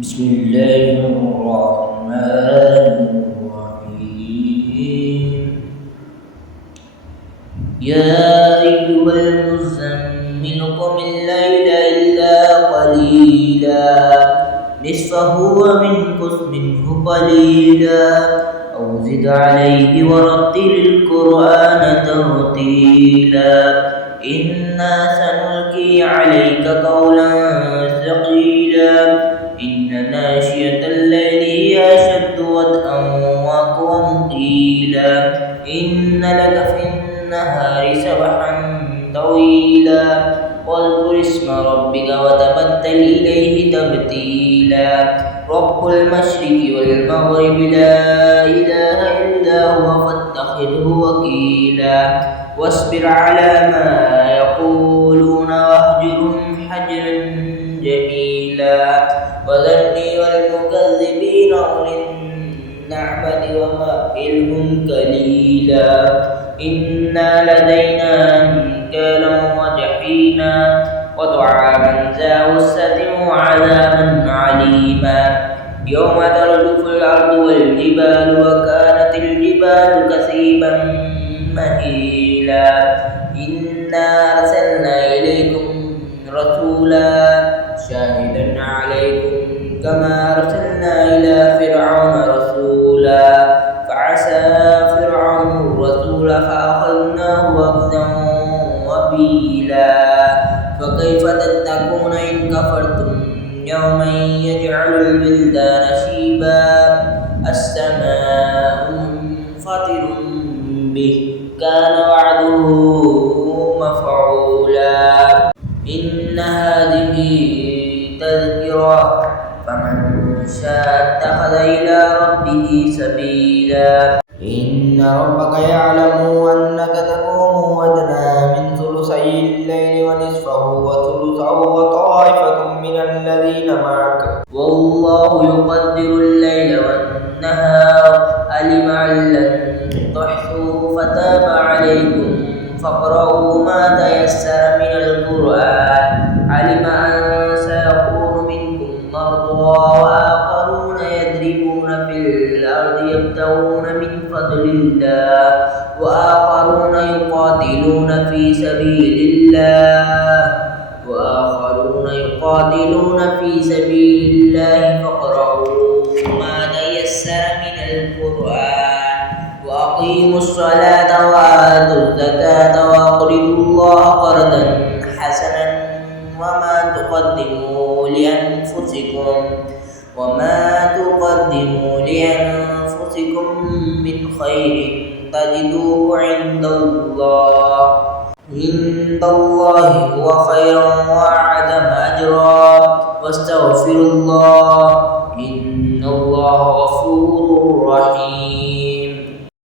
بسم الله الرحمن الرحيم. يا أيها المزمل قم الليل إلا قليلا نصفه وانقص منه قليلا أو زد عليه ورتل القرآن ترتيلا إنا سنلقي عليك قولا ثقيلا إن ناشئة الليل هي أشد وطئا وأقوم قيلا إن لك في النهار سبحا طويلا واذكر اسم ربك وتبتل إليه تبتيلا رب المشرق والمغرب لا إله إلا هو فاتخذه وكيلا واصبر على ما يقولون واهجرهم حجرا جميلا وذرني والمكذبين أولي النعمة ومهلهم قليلا إنا لدينا أنكالا وجحيما وطعاما ذا غصة وعذابا عليما يوم ترجف الأرض والجبال وكانت الجبال كثيبا مهيلا إنا أرسلنا إليكم رسولا شاهدا عليكم كما أرسلنا إلى فرعون رسولا فعسى فرعون الرسول فأخذناه أخذا وبيلا فكيف تتقون إن كفرتم يوما يجعل الولدان شيبا السماء منفطر به كان وعده مفعولا إن هذه تذكرة فمن شاء اتخذ إلى ربه سبيلا إن ربك يعلم أنك تقوم أدنى من ثلثي الليل ونصفه وثلثه وطائفة من الذين معك والله يقدر الليل والنهار علم أن لن تحصوه فتاب عليكم فاقرؤوا ما تيسر من القرآن علم أن سيكون منكم مرضى وآخرون يضربون في الأرض يبتغون من فضل الله وآخرون يقاتلون في سبيل الله فاقرؤوا ما تيسر من القرآن وأقيموا الصلاة وآتوا الزكاة وأقرضوا الله قرضا حسنا وما تقدموا لأنفسكم من خير تجدوه عند الله هو خيرا وأعظم أجرا واستغفروا الله إن الله غفور